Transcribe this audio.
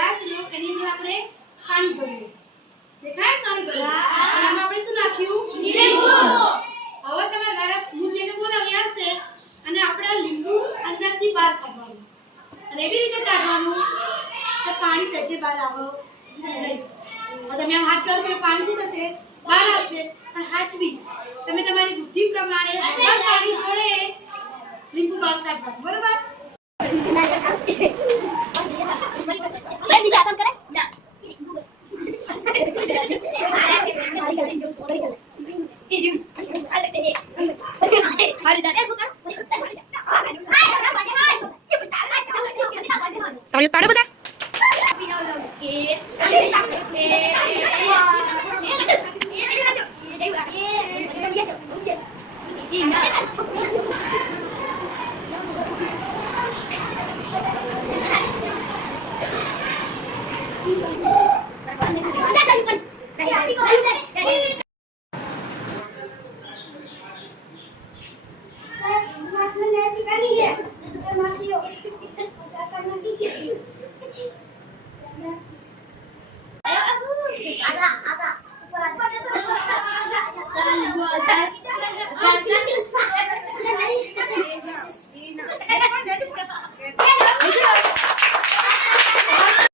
glass લો એની અંદર આપણે પાણી ભર્યું દેખાય પાણી ભર્યું અને આમાં આપણે શું નાખ્યું લીંબુ હવે તમે ઘરે હું જેને બોલાવી આવશે અને આપણે લીંબુ અંદરથી બહાર કાઢવાનું અને એવી રીતે કાઢવાનું કે પાણી સહેજે બહાર આવે નહીં તમે આમ હાથ કરશો પાણી શું થશે બહાર આવશે પણ હાચવી તમે તમારી બુદ્ધિ પ્રમાણે પાણી થોડે લીંબુ બહાર કાઢવાનું બરોબર બીજા કામ કરે ના તાળી પાડો બધા